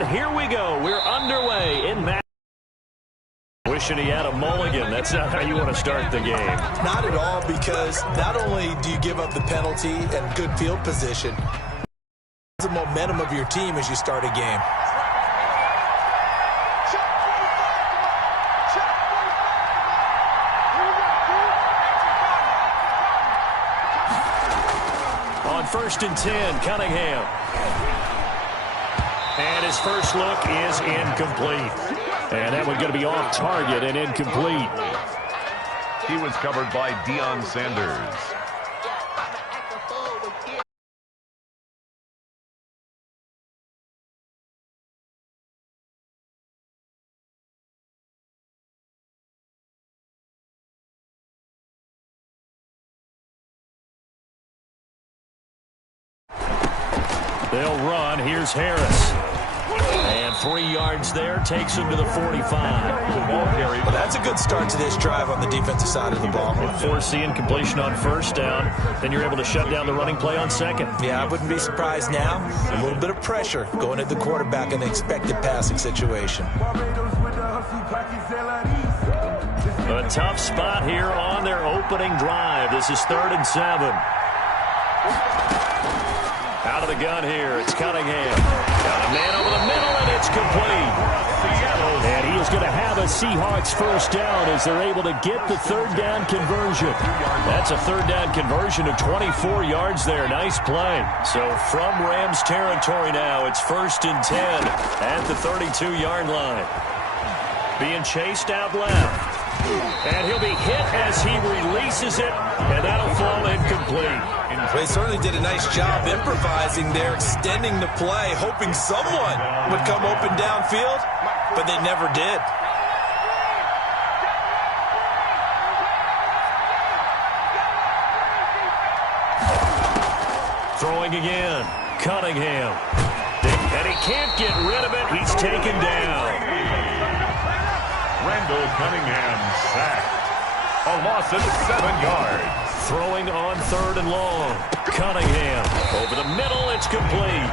And here we go. We're underway in match. Wishing he had a mulligan. That's not how you want to start the game. Not at all, because not only do you give up the penalty and good field position, the momentum of your team as you start a game. On 1st and 10, Cunningham. And his first look is incomplete. And that one going to be off target and incomplete. He was covered by Deion Sanders. They'll run. Here's Harris. And 3 yards there, takes him to the 45. Well, that's a good start to this drive on the defensive side of the ball. Force the incompletion on 1st down, then you're able to shut down the running play on 2nd. Yeah, I wouldn't be surprised now. A little bit of pressure going at the quarterback in the expected passing situation. A tough spot here on their opening drive. This is 3rd and 7. Out of the gun here, it's Cunningham. Got a man over the middle, and it's complete. And he is going to have a Seahawks first down as they're able to get the 3rd down conversion. That's a 3rd down conversion of 24 yards there. Nice play. So from Rams territory now, it's 1st and 10 at the 32-yard line. Being chased out left. And he'll be hit as he releases it, and that'll fall incomplete. They certainly did a nice job improvising there, extending the play, hoping someone would come open downfield, but they never did. Throwing again, Cunningham. And he can't get rid of it. He's taken down. Randall Cunningham sacked. A loss of 7 yards. Throwing on 3rd and long. Cunningham over the middle. It's complete.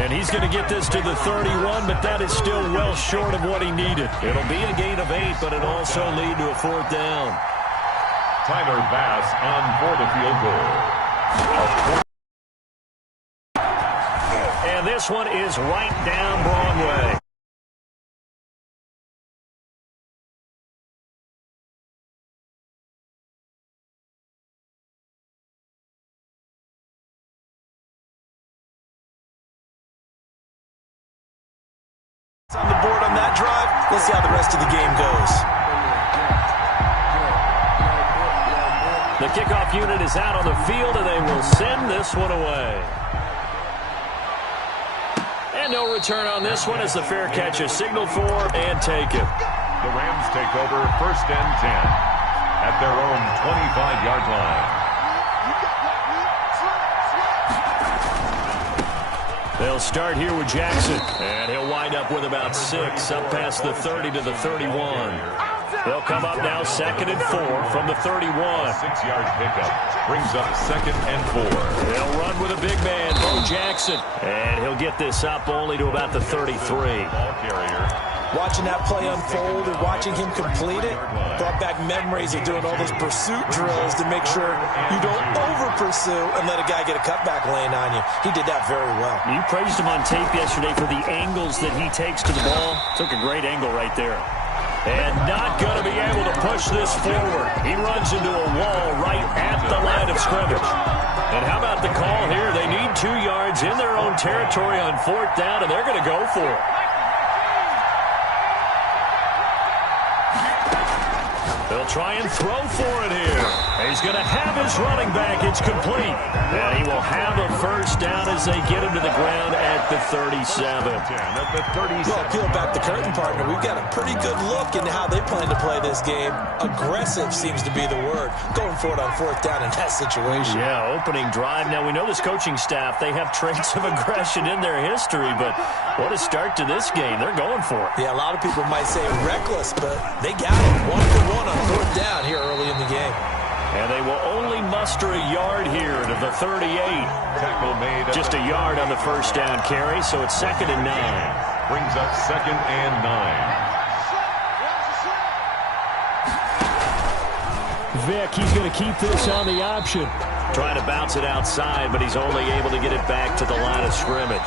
And he's going to get this to the 31, but that is still well short of what he needed. It'll be a gain of 8, but it'll also lead to a 4th down. Tyler Bass on for the field goal. And this one is right down Broadway. On the board on that drive. Let's see how the rest of the game goes. The kickoff unit is out on the field, and they will send this one away. And no return on this one as the fair catch is signaled for and taken. The Rams take over 1st and 10 at their own 25-yard line. They'll start here with Jackson, and he'll wind up with about 6, up past the 30 to the 31. They'll come up now 2nd and 4 from the 31. 6-yard pickup brings up 2nd and 4. They'll run with a big man, Bo Jackson, and he'll get this up only to about the 33. Ball carrier. Watching that play unfold and watching him complete it brought back memories of doing all those pursuit drills to make sure you don't over-pursue and let a guy get a cutback lane on you. He did that very well. You praised him on tape yesterday for the angles that he takes to the ball. Took a great angle right there. And not going to be able to push this forward. He runs into a wall right at the line of scrimmage. And how about the call here? They need 2 yards in their own territory on 4th down, and they're going to go for it. They'll try and throw for it here. He's going to have his running back. It's complete. And he will have a first down as they get him to the ground at the 37. Well, peel back the curtain, partner. We've got a pretty good look into how they plan to play this game. Aggressive seems to be the word. Going for it on 4th down in that situation. Yeah, opening drive. Now, we know this coaching staff, they have traits of aggression in their history, but what a start to this game. They're going for it. Yeah, a lot of people might say reckless, but they got it. 1-for-1 on 4th down here early in the game. And they will only muster a yard here to the 38. Tackle made. Just a yard on the first down carry, so it's 2nd and 9. Brings up 2nd and 9. Vick, he's going to keep this on the option. Trying to bounce it outside, but he's only able to get it back to the line of scrimmage.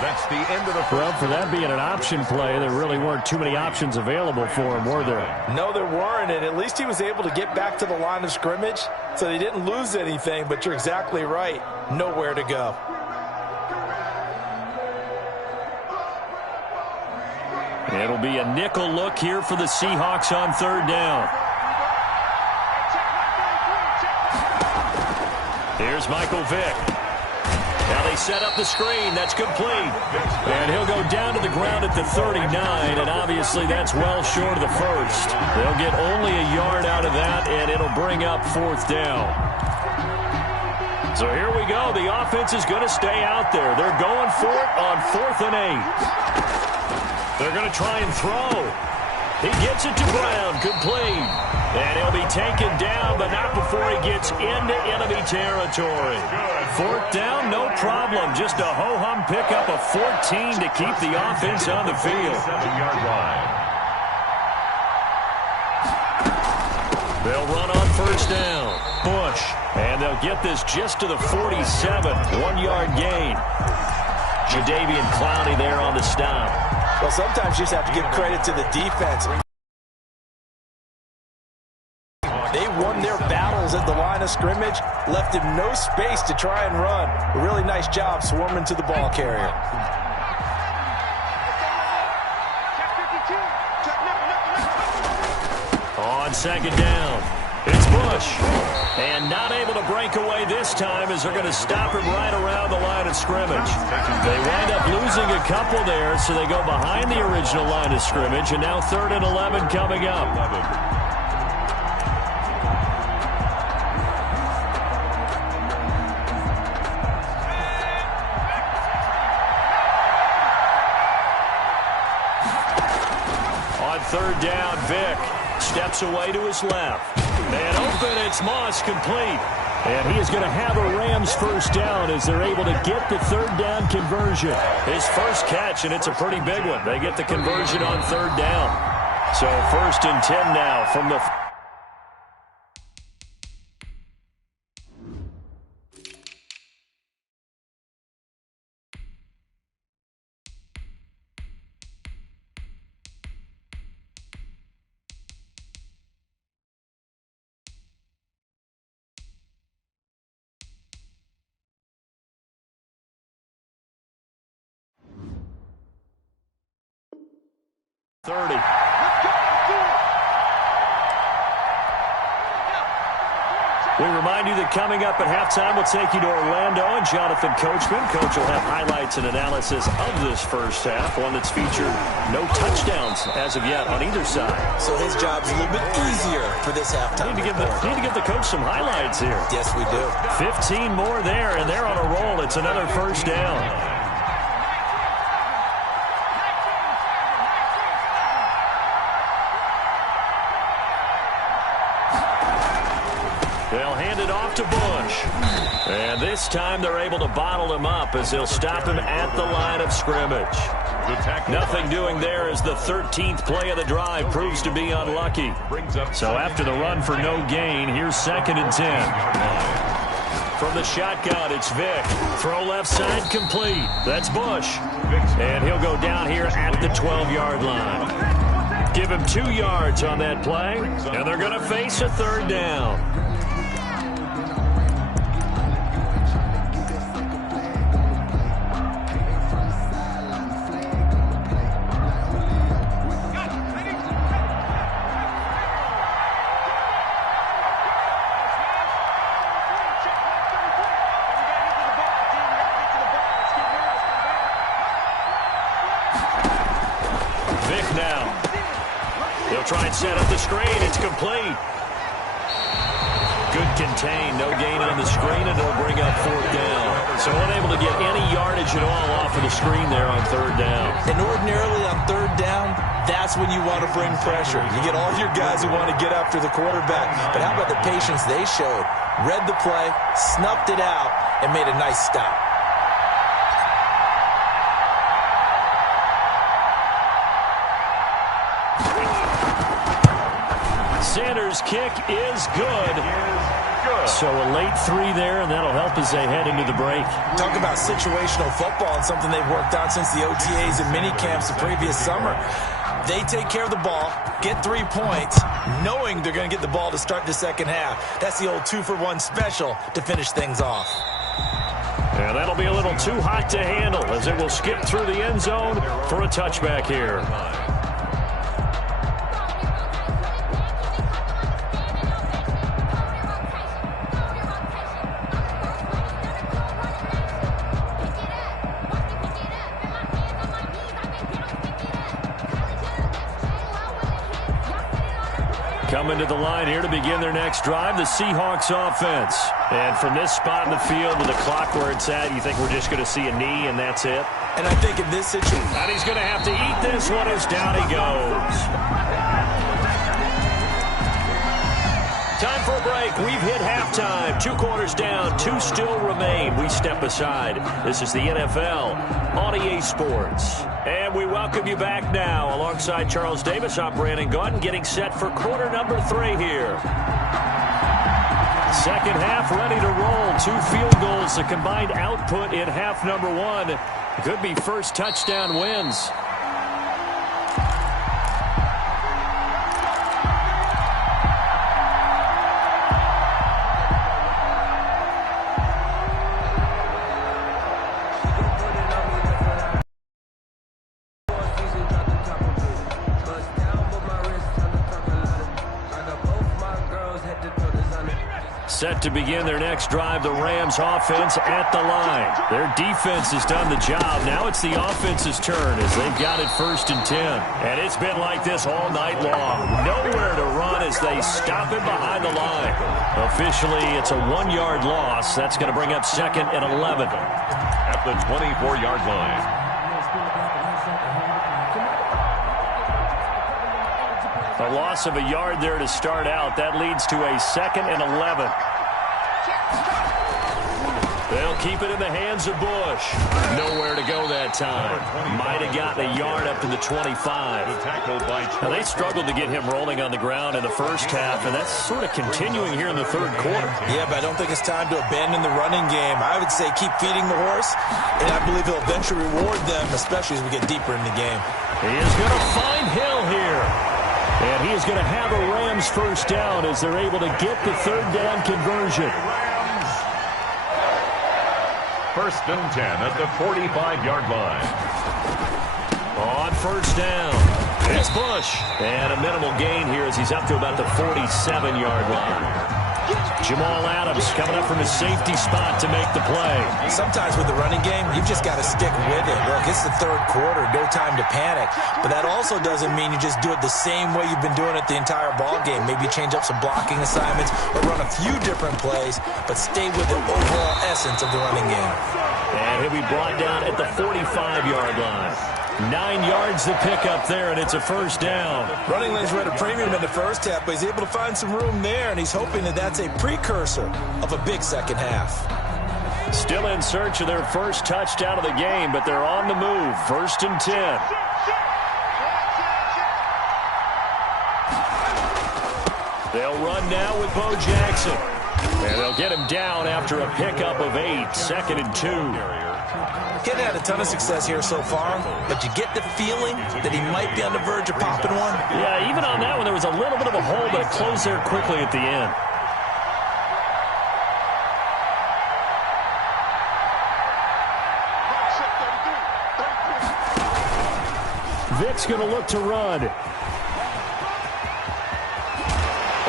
That's the end of the first. Well, for that being an option play, there really weren't too many options available for him, were there? No, there weren't, and at least he was able to get back to the line of scrimmage, so they didn't lose anything, but you're exactly right. Nowhere to go. It'll be a nickel look here for the Seahawks on 3rd down. Here's Michael Vick. Now they set up the screen. That's complete. And he'll go down to the ground at the 39, and obviously that's well short of the first. They'll get only a yard out of that, and it'll bring up 4th down. So here we go. The offense is going to stay out there. They're going for it on 4th and 8. They're going to try and throw. He gets it to Brown. Complete. And he'll be taken down, but not before he gets into enemy territory. 4th down, no problem. Just a ho-hum pickup of 14 to keep the offense on the field. 7-yard line. They'll run on 1st down. Bush. And they'll get this just to the 47. 1-yard gain. Jadeveon Clowney there on the stop. Well, sometimes you just have to give credit to the defense. They won their battles at the line of scrimmage, left him no space to try and run. A really nice job swarming to the ball carrier. On 2nd down, it's Bush. And not able to break away this time as they're going to stop him right around the line of scrimmage. They wind up losing a couple there, so they go behind the original line of scrimmage, and now 3rd and 11 coming up. On 3rd down, Vick steps away to his left. And open, it's Moss, complete. And he is going to have a Rams 1st down as they're able to get the 3rd down conversion. His first catch, and it's a pretty big one. They get the conversion on 3rd down. So 1st and 10 now from the... We remind you that coming up at halftime, we'll take you to Orlando and Jonathan Coachman. Coach will have highlights and analysis of this first half, one that's featured no touchdowns as of yet on either side. So his job's a little bit easier for this halftime. Need to give the coach some highlights here. Yes, we do. 15 more there, and they're on a roll. It's another 1st down. They'll hand it off to Bush. And this time they're able to bottle him up as they'll stop him at the line of scrimmage. Nothing doing there as the 13th play of the drive proves to be unlucky. So after the run for no gain, here's 2nd and 10. From the shotgun, it's Vick. Throw left side, complete. That's Bush. And he'll go down here at the 12-yard line. Give him 2 yards on that play, and they're going to face a 3rd down. Vick now. He'll try and set up the screen. It's complete. Good contain. No gain on the screen, and it'll bring up 4th down. So unable to get any yardage at all off of the screen there on third down. And ordinarily on third down, that's when you want to bring pressure. You get all your guys who want to get after the quarterback. But how about the patience they showed? Read the play, snuffed it out, and made a nice stop. Sanders' kick is good. So a late 3 there, and that'll help as they head into the break. Talk about situational football and something they've worked on since the OTAs and mini camps the previous summer. They take care of the ball, get 3 points, knowing they're going to get the ball to start the second half. That's the old 2-for-1 special to finish things off. And that'll be a little too hot to handle as it will skip through the end zone for a touchback here. Coming to the line here to begin their next drive, the Seahawks offense. And from this spot in the field with the clock where it's at, you think we're just going to see a knee and that's it? And I think in this situation... And he's going to have to eat this one as down he goes. Time for a break. We've hit halftime. 2 quarters down, 2 still remain. We step aside. This is the NFL on EA Sports. And we welcome you back now. Alongside Charles Davis, I'm Brandon Gaudin, getting set for quarter number 3 here. Second half ready to roll. 2 field goals, the combined output in half number 1. Could be first touchdown wins. Set to begin their next drive, the Rams offense at the line. Their defense has done the job. Now it's the offense's turn as they've got it 1st and 10. And it's been like this all night long. Nowhere to run as they stop him behind the line. Officially, it's a 1-yard loss. That's going to bring up 2nd and 11. At the 24-yard line. A loss of a yard there to start out. That leads to a 2nd and 11. They'll keep it in the hands of Bush. Nowhere to go that time. Might have gotten a yard up to the 25. Now, they struggled to get him rolling on the ground in the first half, and that's sort of continuing here in the third quarter. Yeah, but I don't think it's time to abandon the running game. I would say keep feeding the horse, and I believe he'll eventually reward them, especially as we get deeper in the game. He is going to find Hill here. And he is going to have a Rams first down as they're able to get the third down conversion. First and 10 at the 45-yard line. On first down, it's Bush. And a minimal gain here as he's up to about the 47-yard line. Jamal Adams coming up from his safety spot to make the play. Sometimes with the running game, you've just got to stick with it. Look, it's the third quarter, no time to panic. But that also doesn't mean you just do it the same way you've been doing it the entire ball game. Maybe change up some blocking assignments or run a few different plays, but stay with the overall essence of the running game. And he'll be brought down at the 45-yard line. 9 yards to pick up there, and it's a first down. Running lanes were at a premium in the first half, but he's able to find some room there, and he's hoping that that's a precursor of a big second half. Still in search of their first touchdown of the game, but they're on the move. 1st and 10. They'll run now with Bo Jackson. And they'll get him down after a pickup of 8. 2nd and 2. He hasn't had a ton of success here so far, but you get the feeling that he might be on the verge of popping one. Yeah, even on that one, there was a little bit of a hole, but it closed there quickly at the end. Vic's going to look to run.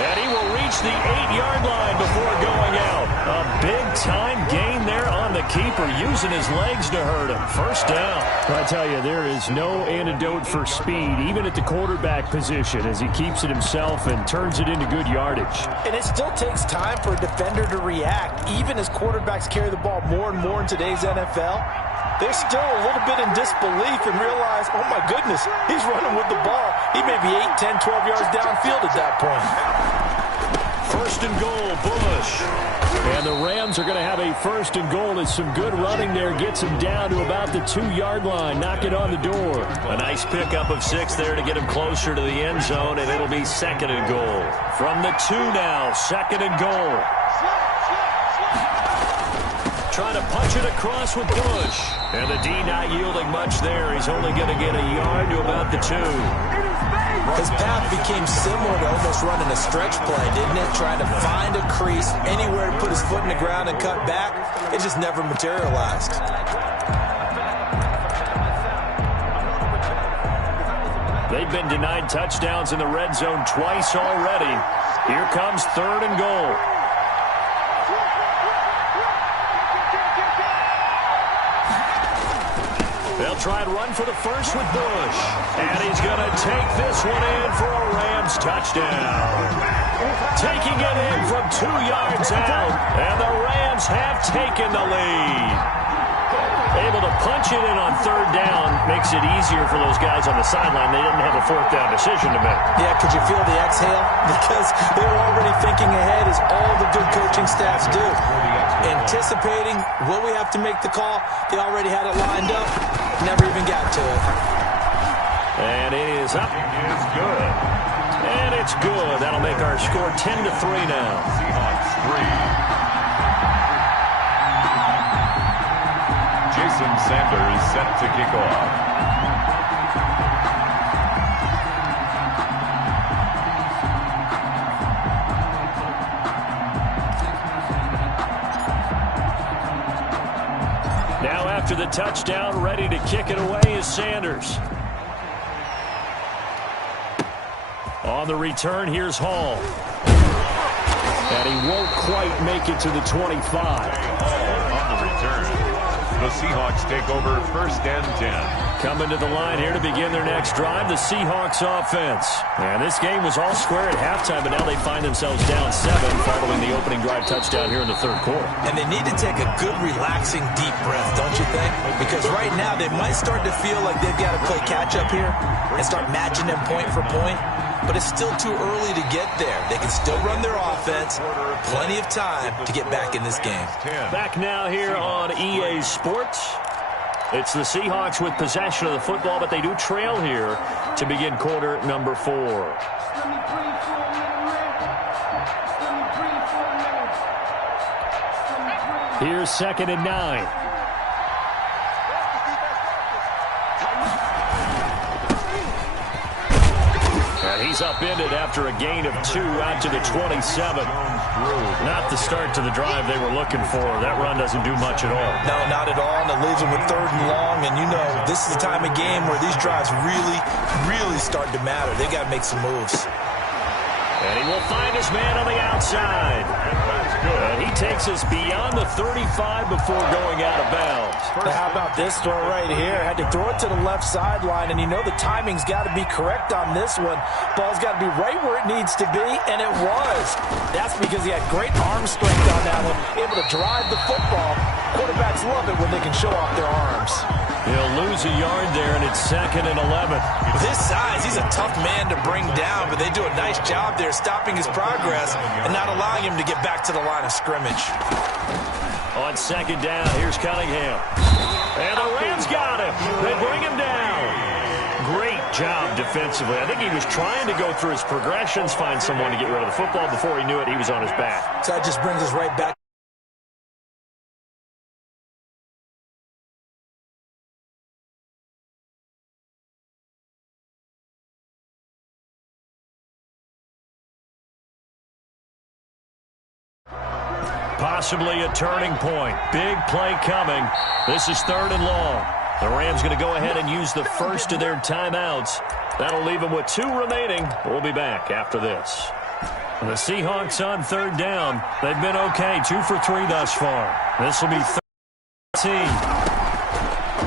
And he will reach the 8-yard line before going out. A big-time gain there on the keeper, using his legs to hurt him. First down. I tell you, there is no antidote for speed, even at the quarterback position, as he keeps it himself and turns it into good yardage. And it still takes time for a defender to react, even as quarterbacks carry the ball more and more in today's NFL. They're still a little bit in disbelief and realize, oh my goodness, he's running with the ball. He may be 8, 10, 12 yards downfield at that point. First and goal, Bush. And the Rams are going to have a first and goal as some good running there gets him down to about the 2-yard line. Knock it on the door. A nice pickup of 6 there to get him closer to the end zone, and it'll be second and goal. From the 2 now, second and goal. Trying to punch it across with Bush. And the D not yielding much there. He's only going to get a yard to about the 2. His path became similar to almost running a stretch play, didn't it? Trying to find a crease, anywhere to put his foot in the ground and cut back. It just never materialized. They've been denied touchdowns in the red zone twice already. Here comes third and goal. They'll try and run for the first with Bush. And he's going to take this one in for a Rams touchdown. Taking it in from 2 yards out. And the Rams have taken the lead. Able to punch it in on third down makes it easier for those guys on the sideline. They didn't have a fourth down decision to make. Yeah, could you feel the exhale? Because they were already thinking ahead, as all the good coaching staffs do. Anticipating, will we have to make the call? They already had it lined up. Never even got to it. And it is up. It is good. And it's good. That'll make our score 10-3 now. Seahawks 3. Jason Sanders set to kick off. Now after the touchdown, ready to kick it away is Sanders. On the return, here's Hall. And he won't quite make it to the 25. On the return. The Seahawks take over first and 10. Coming to the line here to begin their next drive, the Seahawks offense. And this game was all square at halftime, but now they find themselves down 7 following the opening drive touchdown here in the third quarter. And they need to take a good, relaxing, deep breath, don't you think? Because right now they might start to feel like they've got to play catch-up here and start matching them point for point. But it's still too early to get there. They can still run their offense. Plenty of time to get back in this game. Back now here on EA Sports. It's the Seahawks with possession of the football, but they do trail here to begin quarter number 4. Here's second and 9. He's upended after a gain of 2 out to the 27. Not the start to the drive they were looking for. That run doesn't do much at all. No, not at all, and it leaves them with third and long. And you know, this is the time of game where these drives really start to matter. They've got to make some moves. And he will find his man on the outside. And he takes us beyond the 35 before going out of bounds. Now, how about this throw right here? Had to throw it to the left sideline, and you know the timing's got to be correct on this one. Ball's got to be right where it needs to be, and it was. That's because he had great arm strength on that one, able to drive the football. Quarterbacks love it when they can show off their arms. He'll lose a yard there, and it's second and 11. With his size, he's a tough man to bring down, but they do a nice job there stopping his progress and not allowing him to get back to the line of scrimmage. On second down, here's Cunningham. And the Rams got him. They bring him down. Great job defensively. I think he was trying to go through his progressions, find someone to get rid of the football. Before he knew it, he was on his back. So that just brings us right back. Possibly a turning point. Big play coming. This is third and long. The Rams going to go ahead and use the first of their timeouts. That'll leave them with 2 remaining. We'll be back after this. The Seahawks on third down. They've been okay, 2 for 3 thus far. This will be 13.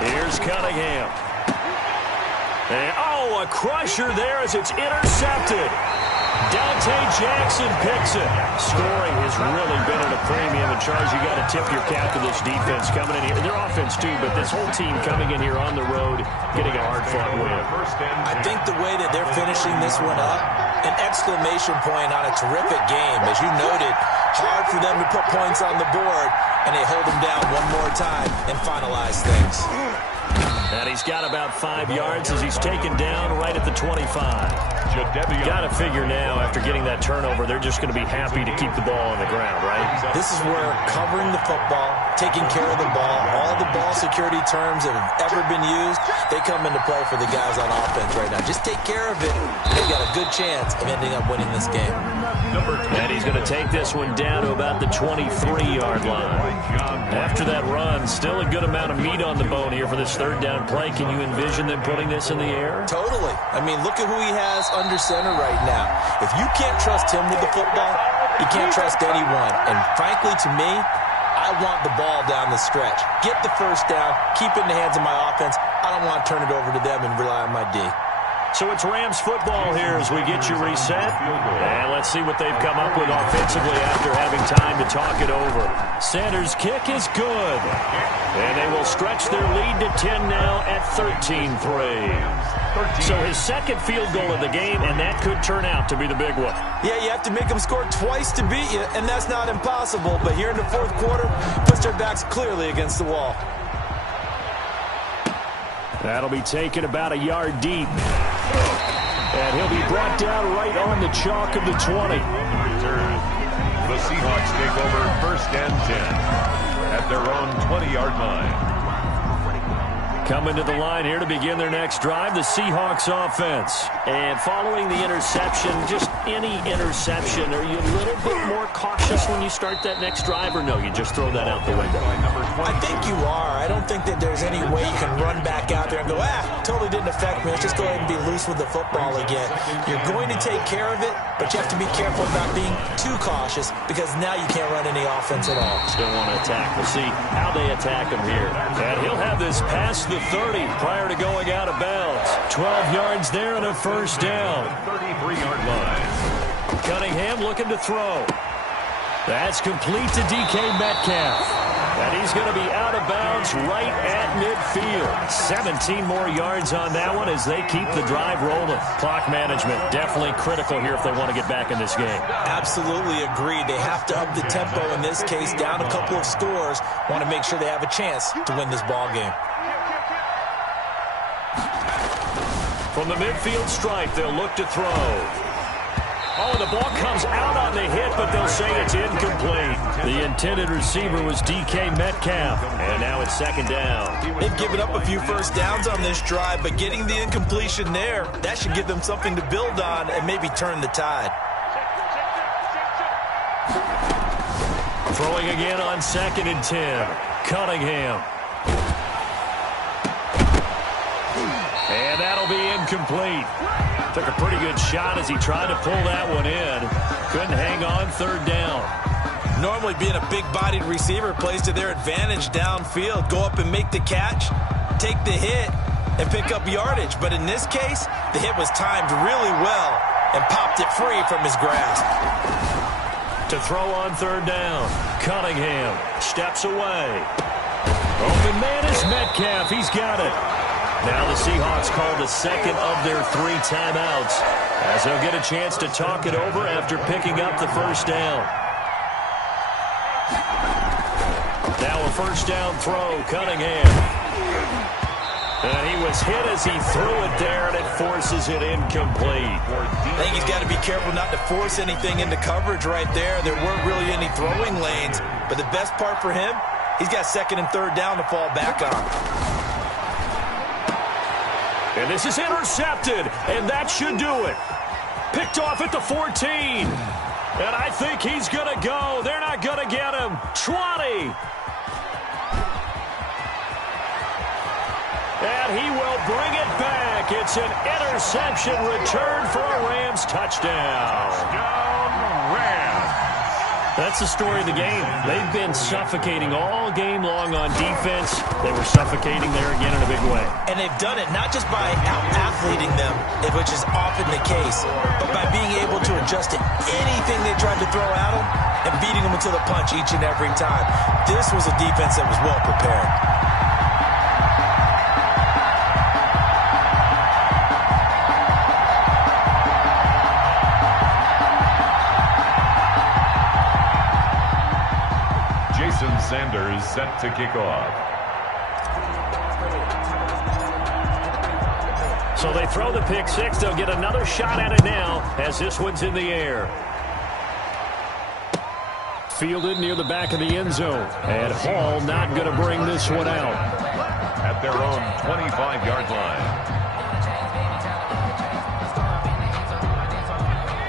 Here's Cunningham. And, a crusher there as it's intercepted. Dante Jackson picks it. Scoring has really been at a premium. And, Charles, you got to tip your cap to this defense coming in here. Their offense, too, but this whole team coming in here on the road, getting a hard-fought win. I think the way that they're finishing this one up, an exclamation point on a terrific game. As you noted, hard for them to put points on the board, and they hold them down one more time and finalize things. And he's got about 5 yards as he's taken down right at the 25. Got to figure now, after getting that turnover, they're just going to be happy to keep the ball on the ground, right? This is where covering the football, taking care of the ball, all the ball security terms that have ever been used, they come into play for the guys on offense right now. Just take care of it. They've got a good chance of ending up winning this game. And he's going to take this one down to about the 23-yard line. After that run, still a good amount of meat on the bone here for this third down play. Can you envision them putting this in the air? Totally. I mean, look at who he has under center right now. If you can't trust him with the football, you can't trust anyone. And frankly, to me, I want the ball down the stretch. Get the first down, keep it in the hands of my offense. I don't want to turn it over to them and rely on my D. So it's Rams football here as we get you reset. And let's see what they've come up with offensively after having time to talk it over. Sanders' kick is good. And they will stretch their lead to 10 now at 13-3. So his second field goal of the game, and that could turn out to be the big one. Yeah, you have to make them score twice to beat you, and that's not impossible. But here in the fourth quarter, puts their backs clearly against the wall. That'll be taken about a yard deep. And he'll be brought down right on the chalk of the 20. The Seahawks take over 1st and 10 at their own 20-yard line. Coming to the line here to begin their next drive, the Seahawks offense. And following the interception, just any interception, are you a little bit more cautious when you start that next drive, or no, you just throw that out the window? I think you are. I don't think that there's any way you can run back out there and go, totally didn't affect me. Let's just go ahead and be loose with the football again. You're going to take care of it, but you have to be careful about being too cautious because now you can't run any offense at all. Still want to attack. We'll see how they attack him here. And he'll have this past the 30 prior to going out of bounds. 12 yards there and a first down. 33-yard line. Cunningham looking to throw. That's complete to DK Metcalf. And he's going to be out of bounds right at midfield. 17 more yards on that one as they keep the drive rolling. Clock management definitely critical here if they want to get back in this game. Absolutely agreed. They have to up the tempo in this case, down a couple of scores. Want to make sure they have a chance to win this ball game. From the midfield stripe, they'll look to throw. Oh, the ball comes out on the hit, but they'll say it's incomplete. The intended receiver was DK Metcalf, and now it's second down. They've given up a few first downs on this drive, but getting the incompletion there, that should give them something to build on and maybe turn the tide. Throwing again on 2nd and 10. Cunningham. And that'll be incomplete. Took a pretty good shot as he tried to pull that one in. Couldn't hang on 3rd down. Normally being a big-bodied receiver plays to their advantage downfield. Go up and make the catch, take the hit, and pick up yardage. But in this case, the hit was timed really well and popped it free from his grasp. To throw on 3rd down. Cunningham steps away. Open man is Metcalf. He's got it. Now the Seahawks call the second of their 3 timeouts as they'll get a chance to talk it over after picking up the first down. Now a first down throw, Cunningham. And he was hit as he threw it there, and it forces it incomplete. I think he's got to be careful not to force anything into coverage right there. There weren't really any throwing lanes, but the best part for him, he's got 2nd and 3rd down to fall back on. And this is intercepted, and that should do it. Picked off at the 14. And I think he's going to go. They're not going to get him. 20. And he will bring it back. It's an interception return for a Rams touchdown. That's the story of the game. They've been suffocating all game long on defense. They were suffocating there again in a big way. And they've done it not just by out-athleting them, which is often the case, but by being able to adjust to anything they tried to throw at them and beating them into the punch each and every time. This was a defense that was well prepared. Sanders set to kick off. So they throw the pick six. They'll get another shot at it now as this one's in the air. Fielded near the back of the end zone. And Hall not going to bring this one out. At their own 25-yard line.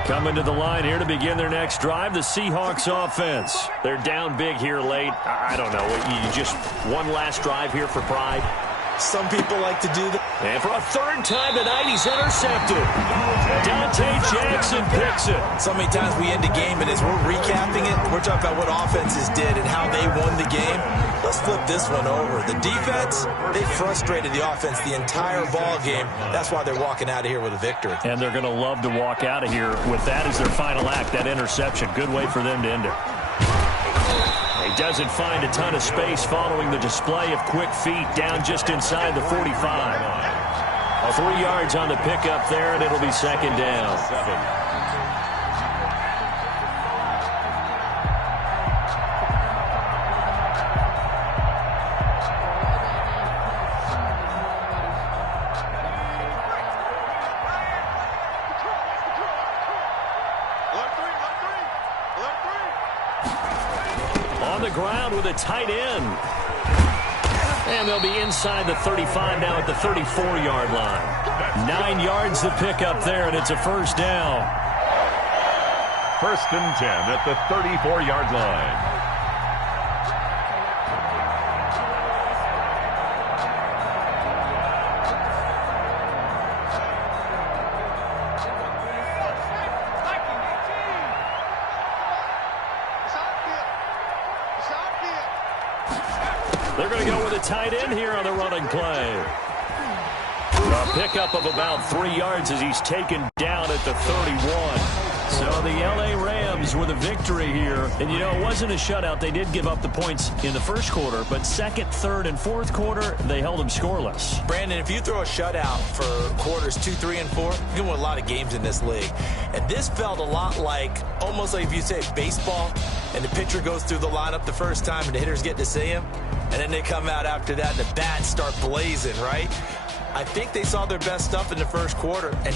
Coming to the line here to begin their next drive, the Seahawks offense. They're down big here late. I don't know. You just one last drive here for pride? Some people like to do that. And for a third time tonight, he's intercepted. Dante Jackson picks it. So many times we end a game, and as we're recapping it, we're talking about what offenses did and how they won the game. Let's flip this one over. The defense, they frustrated the offense the entire ball game. That's why they're walking out of here with a victory. And they're going to love to walk out of here with that as their final act, that interception. Good way for them to end it. He doesn't find a ton of space following the display of quick feet down just inside the 45. 3 yards on the pickup there, and it'll be second down. On the ground with a tight end. And they'll be inside the 35 now at the 34-yard line. 9 yards to pick up there, and it's a first down. 1st and 10 at the 34-yard line. They're going to go with a tight end here on the running play. A pickup of about 3 yards as he's taken down at the 31. So the L.A. Rams with a victory here. And, you know, it wasn't a shutout. They did give up the points in the first quarter, but second, third, and fourth quarter, they held them scoreless. Brandon, if you throw a shutout for quarters 2, 3, and 4, you can win a lot of games in this league. And this felt a lot like, almost like if you say baseball, and the pitcher goes through the lineup the first time and the hitters get to see him, and then they come out after that and the bats start blazing, right? I think they saw their best stuff in the first quarter. And